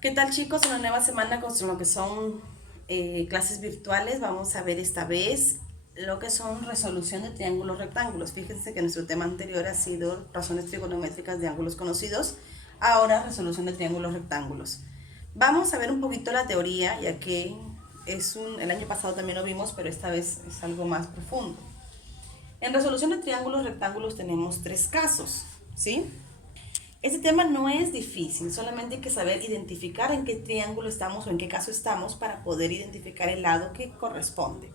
¿Qué tal, chicos? Una nueva semana con lo que son clases virtuales. Vamos a ver esta vez lo que son resolución de triángulos rectángulos. Fíjense que nuestro tema anterior ha sido razones trigonométricas de ángulos conocidos. Ahora resolución de triángulos rectángulos. Vamos a ver un poquito la teoría, ya que el año pasado también lo vimos, pero esta vez es algo más profundo. En resolución de triángulos rectángulos tenemos tres casos, ¿sí? Este tema no es difícil, solamente hay que saber identificar en qué triángulo estamos o en qué caso estamos para poder identificar el lado que corresponde.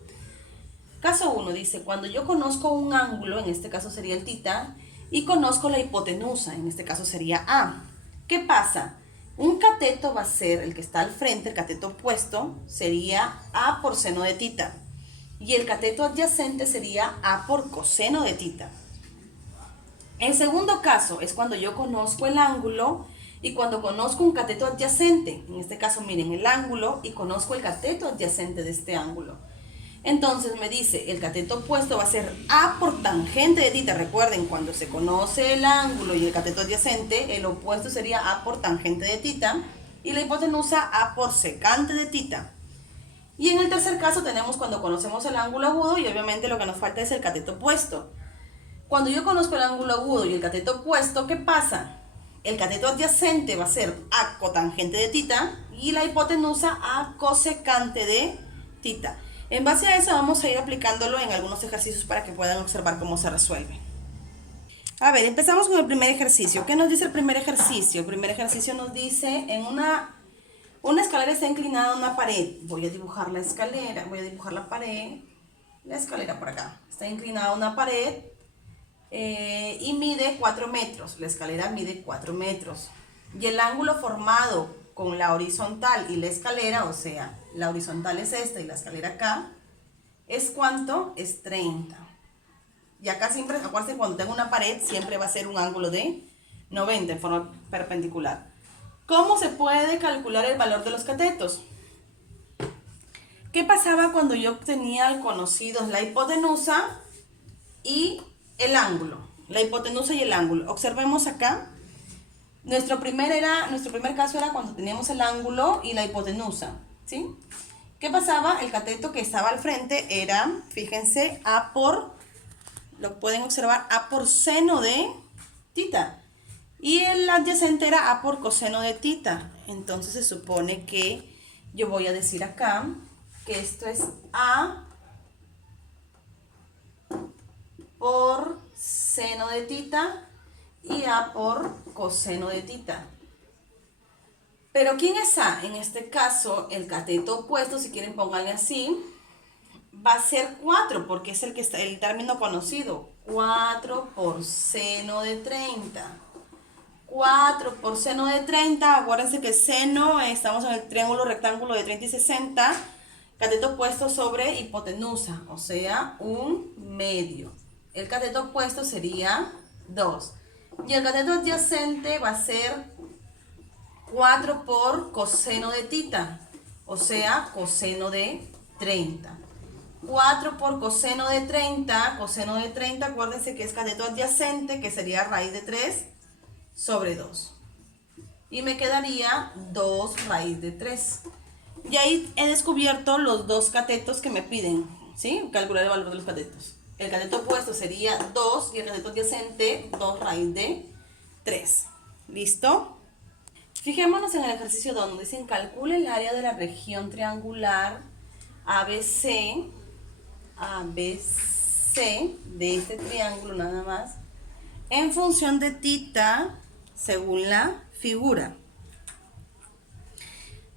Caso 1 dice, cuando yo conozco un ángulo, en este caso sería el tita, y conozco la hipotenusa, en este caso sería A. ¿Qué pasa? Un cateto va a ser el que está al frente, el cateto opuesto, sería A por seno de tita. Y el cateto adyacente sería A por coseno de tita. El segundo caso es cuando yo conozco el ángulo y cuando conozco un cateto adyacente. En este caso, miren, el ángulo y conozco el cateto adyacente de este ángulo. Entonces me dice, el cateto opuesto va a ser A por tangente de tita. Recuerden, cuando se conoce el ángulo y el cateto adyacente, el opuesto sería A por tangente de tita y la hipotenusa A por secante de tita. Y en el tercer caso tenemos cuando conocemos el ángulo agudo y obviamente lo que nos falta es el cateto opuesto. Cuando yo conozco el ángulo agudo y el cateto opuesto, ¿qué pasa? El cateto adyacente va a ser A cotangente de tita y la hipotenusa A cosecante de tita. En base a eso vamos a ir aplicándolo en algunos ejercicios para que puedan observar cómo se resuelve. A ver, empezamos con el primer ejercicio. ¿Qué nos dice el primer ejercicio? El primer ejercicio nos dice en una escalera está inclinada a una pared. Voy a dibujar la escalera, voy a dibujar la pared, la escalera por acá. Está inclinada a una pared. Y mide 4 metros, la escalera mide 4 metros. Y el ángulo formado con la horizontal y la escalera, o sea, la horizontal es esta y la escalera acá, ¿es cuánto? Es 30. Y acá siempre, acuérdense, cuando tengo una pared, siempre va a ser un ángulo de 90 en forma perpendicular. ¿Cómo se puede calcular el valor de los catetos? ¿Qué pasaba cuando yo tenía conocidos la hipotenusa y el ángulo? La hipotenusa y el ángulo. Observemos acá. Nuestro primer caso era cuando teníamos el ángulo y la hipotenusa, ¿sí? ¿Qué pasaba? El cateto que estaba al frente era, fíjense, lo pueden observar, A por seno de tita. Y el adyacente era A por coseno de tita. Entonces se supone que yo voy a decir acá que esto es A por seno de tita y A por coseno de tita. Pero ¿quién es A? En este caso, el cateto opuesto, si quieren pónganle así, va a ser 4, porque es el término conocido. 4 por seno de 30. 4 por seno de 30, acuérdense que seno, estamos en el triángulo rectángulo de 30 y 60, cateto opuesto sobre hipotenusa, o sea, un medio. El cateto opuesto sería 2. Y el cateto adyacente va a ser 4 por coseno de tita, o sea, coseno de 30. 4 por coseno de 30, acuérdense que es cateto adyacente, que sería raíz de 3 sobre 2. Y me quedaría 2 raíz de 3. Y ahí he descubierto los dos catetos que me piden, ¿sí? Calcular el valor de los catetos. El cateto opuesto sería 2 y el cateto adyacente 2 raíz de 3. ¿Listo? Fijémonos en el ejercicio donde dicen calcule el área de la región triangular ABC, ABC de este triángulo nada más, en función de tita según la figura.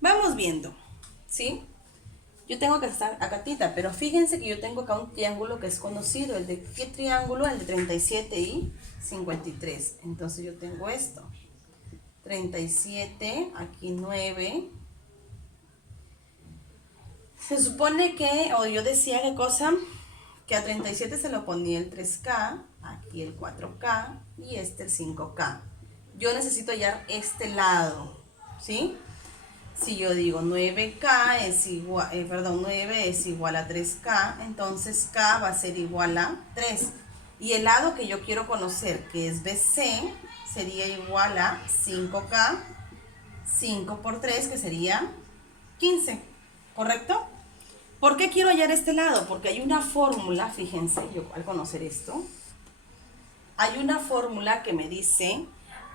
Vamos viendo, ¿sí? Yo tengo que estar acá tita, pero fíjense que yo tengo acá un triángulo que es conocido. ¿El de qué triángulo? El de 37 y 53. Entonces yo tengo esto. 37, aquí 9. Se supone que, o yo decía qué cosa, que a 37 se lo ponía el 3K, aquí el 4K y este el 5K. Yo necesito hallar este lado, ¿sí? Si yo digo 9K es igual, 9 es igual a 3K, entonces K va a ser igual a 3. Y el lado que yo quiero conocer, que es BC, sería igual a 5K 5 por 3, que sería 15, ¿correcto? ¿Por qué quiero hallar este lado? Porque hay una fórmula, fíjense, yo al conocer esto, hay una fórmula que me dice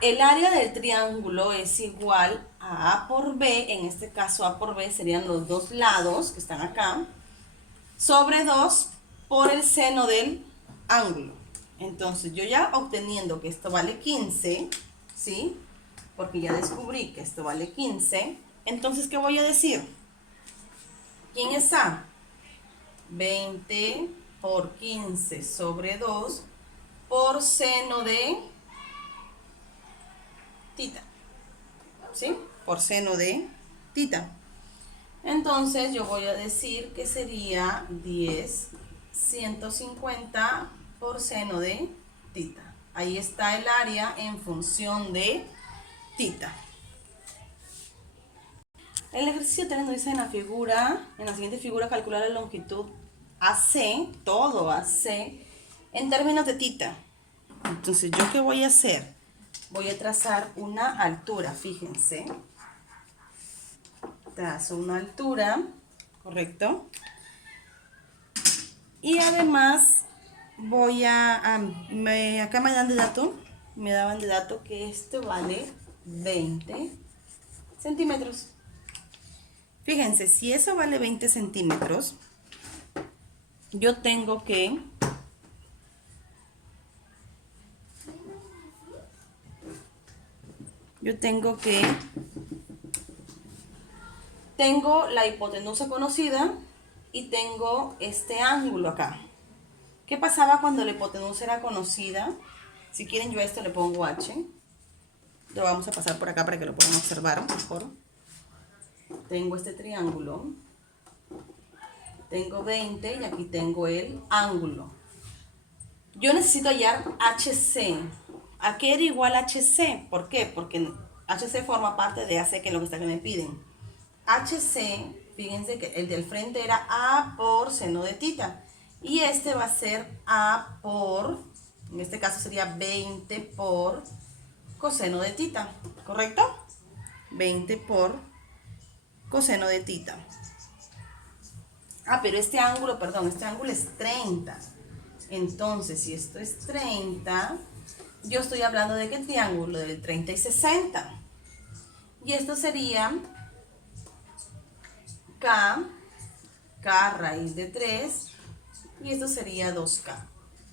el área del triángulo es igual a por B, en este caso A por B serían los dos lados que están acá, sobre 2 por el seno del ángulo. Entonces yo ya obteniendo que esto vale 15, ¿sí? Porque ya descubrí que esto vale 15, entonces ¿qué voy a decir? ¿Quién es A? 20 por 15 sobre 2 por seno de tita, ¿sí? Por seno de tita. Entonces yo voy a decir que sería 10, 150 por seno de tita. Ahí está el área en función de tita. El ejercicio 3 nos dice en la siguiente figura, calcular la longitud AC, todo AC, en términos de tita. Entonces, ¿yo qué voy a hacer? Voy a trazar una altura, fíjense. Trazo una altura, ¿correcto? Y además voy acá me dan de dato, me daban de dato que esto vale 20 centímetros. Fíjense, si eso vale 20 centímetros, yo tengo que tengo la hipotenusa conocida y tengo este ángulo acá. ¿Qué pasaba cuando la hipotenusa era conocida? Si quieren yo a esto le pongo H. Lo vamos a pasar por acá para que lo puedan observar mejor. Tengo este triángulo. Tengo 20 y aquí tengo el ángulo. Yo necesito hallar HC. ¿A qué era igual HC? ¿Por qué? Porque HC forma parte de AC, que es lo que está que me piden. HC, fíjense que el del frente era A por seno de tita. Y este va a ser A por, en este caso sería 20 por coseno de tita. ¿Correcto? 20 por coseno de tita. Pero este ángulo es 30. Entonces, si esto es 30, yo estoy hablando de qué triángulo, del 30 y 60. Y esto sería K raíz de 3, y esto sería 2K.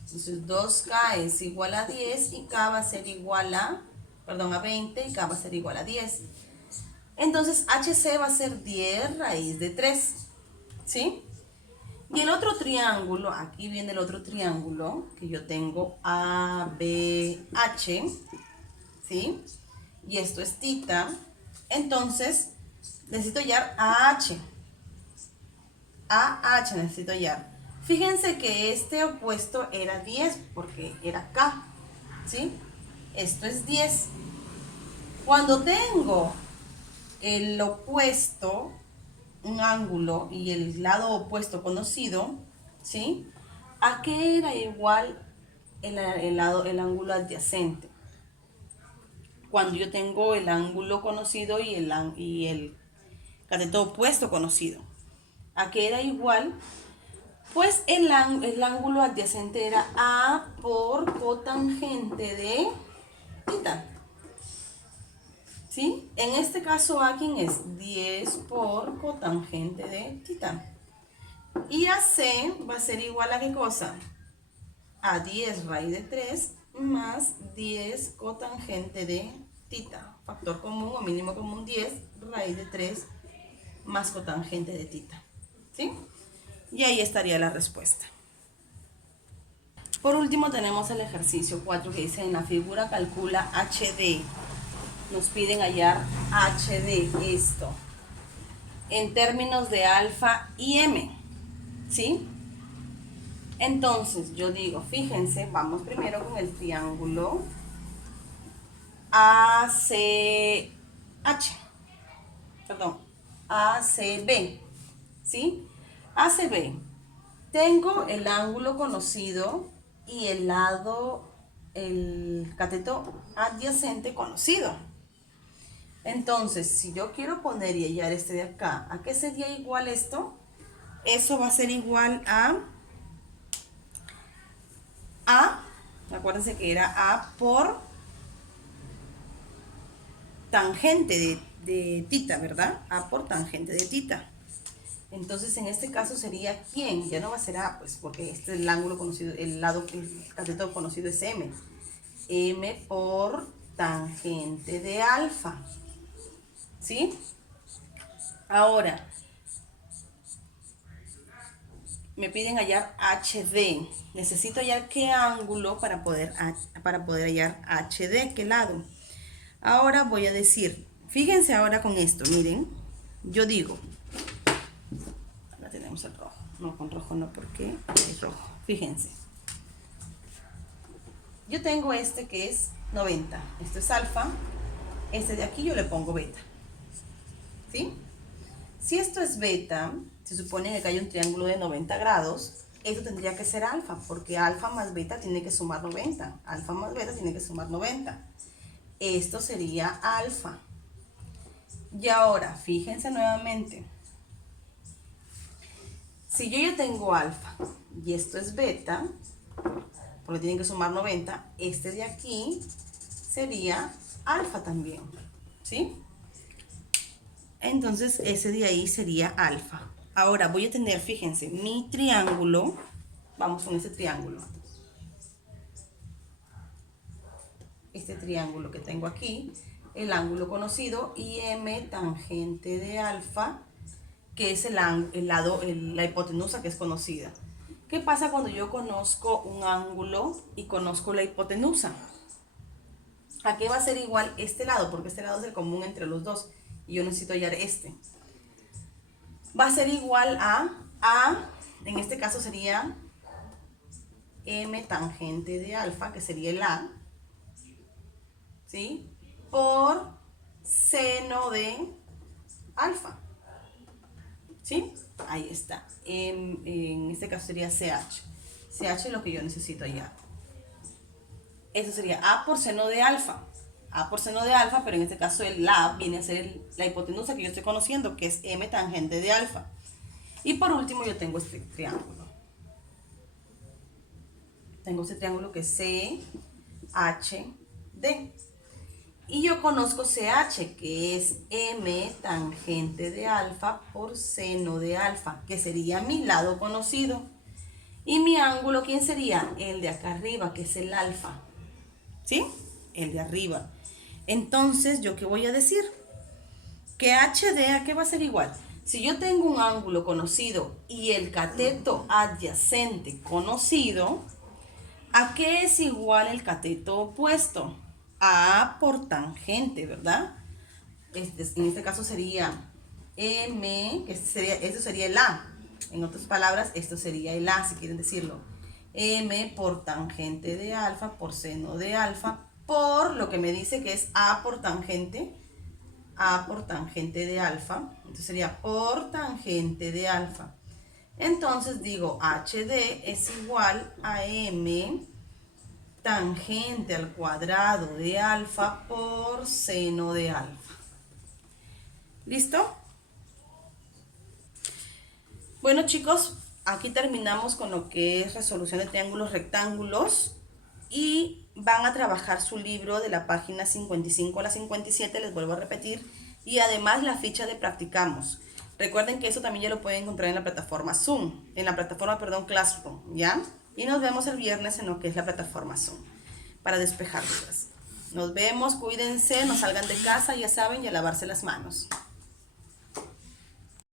Entonces 2K es igual a 10 y K va a ser igual a 20 y K va a ser igual a 10. Entonces HC va a ser 10 raíz de 3, ¿sí? Y el otro triángulo, aquí viene el otro triángulo que yo tengo ABH, ¿sí? Y esto es tita. Entonces necesito hallar AH. AH necesito hallar. Fíjense que este opuesto era 10 porque era K, ¿sí? Esto es 10. Cuando tengo el opuesto, un ángulo, y el lado opuesto conocido, ¿sí? ¿A qué era igual el ángulo adyacente? Cuando yo tengo el ángulo conocido y el cateto opuesto conocido. ¿A qué era igual? Pues el ángulo adyacente era A por cotangente de tita. ¿Sí? En este caso, ¿a quién es? 10 por cotangente de tita. Y AC va a ser igual a ¿qué cosa? A 10 raíz de 3 más 10 cotangente de tita. Factor común o mínimo común 10 raíz de 3 más cotangente de tita. ¿Sí? Y ahí estaría la respuesta. Por último tenemos el ejercicio 4 que dice: en la figura calcula HD. Nos piden hallar HD, esto, en términos de alfa y M, ¿sí? Entonces yo digo, fíjense, vamos primero con el triángulo ACB, ¿sí? ACB, tengo el ángulo conocido y el cateto adyacente conocido. Entonces, si yo quiero poner y hallar este de acá, ¿a qué sería igual esto? Eso va a ser igual acuérdense que era A por tangente de tita, ¿verdad? A por tangente de tita. Entonces, en este caso sería ¿quién? Ya no va a ser A, pues, porque este es el ángulo conocido, el cateto conocido es M. M por tangente de alfa. ¿Sí? Ahora, me piden hallar HD. Necesito hallar qué ángulo para poder hallar HD, qué lado. Ahora voy a decir, fíjense ahora con esto, miren. Yo digo, ahora tenemos el rojo. No, con rojo no, porque es rojo. Fíjense. Yo tengo este que es 90. Esto es alfa. Este de aquí yo le pongo beta. ¿Sí? Si esto es beta, se supone que acá hay un triángulo de 90 grados, esto tendría que ser alfa, porque alfa más beta tiene que sumar 90. Alfa más beta tiene que sumar 90. Esto sería alfa. Y ahora, fíjense nuevamente. Si yo ya tengo alfa y esto es beta, porque tienen que sumar 90, este de aquí sería alfa también. ¿Sí? Entonces ese de ahí sería alfa. Ahora voy a tener, fíjense, mi triángulo. Vamos con ese triángulo. Este triángulo que tengo aquí, el ángulo conocido, y M tangente de alfa, que es la hipotenusa que es conocida. ¿Qué pasa cuando yo conozco un ángulo y conozco la hipotenusa? ¿A qué va a ser igual este lado? Porque este lado es el común entre los dos y yo necesito hallar este. Va a ser igual en este caso sería M tangente de alfa, que sería el A, ¿sí? Por seno de alfa, ¿sí? Ahí está. En este caso sería CH. CH es lo que yo necesito hallar. Eso sería A por seno de alfa. A por seno de alfa, pero en este caso el A viene a ser la hipotenusa que yo estoy conociendo, que es M tangente de alfa. Y por último yo tengo este triángulo. Tengo este triángulo que es CHD. Y yo conozco CH, que es M tangente de alfa por seno de alfa, que sería mi lado conocido. Y mi ángulo, ¿quién sería? El de acá arriba, que es el alfa. ¿Sí? El de arriba. Entonces, ¿yo qué voy a decir? Que HD, ¿a qué va a ser igual? Si yo tengo un ángulo conocido y el cateto adyacente conocido, ¿a qué es igual el cateto opuesto? A A por tangente, ¿verdad? En este caso sería M, que esto sería el A. En otras palabras, esto sería el A, si quieren decirlo. M por tangente de alfa por seno de alfa por lo que me dice que es A por tangente de alfa. Entonces sería por tangente de alfa. Entonces digo HD es igual a M tangente al cuadrado de alfa por seno de alfa. ¿Listo? Bueno, chicos, aquí terminamos con lo que es resolución de triángulos rectángulos y van a trabajar su libro de la página 55 a la 57, les vuelvo a repetir, y además la ficha de practicamos. Recuerden que eso también ya lo pueden encontrar en la plataforma Zoom, Classroom, ¿ya? Y nos vemos el viernes en lo que es la plataforma Zoom, para despejar dudas. Nos vemos, cuídense, no salgan de casa, ya saben, y a lavarse las manos.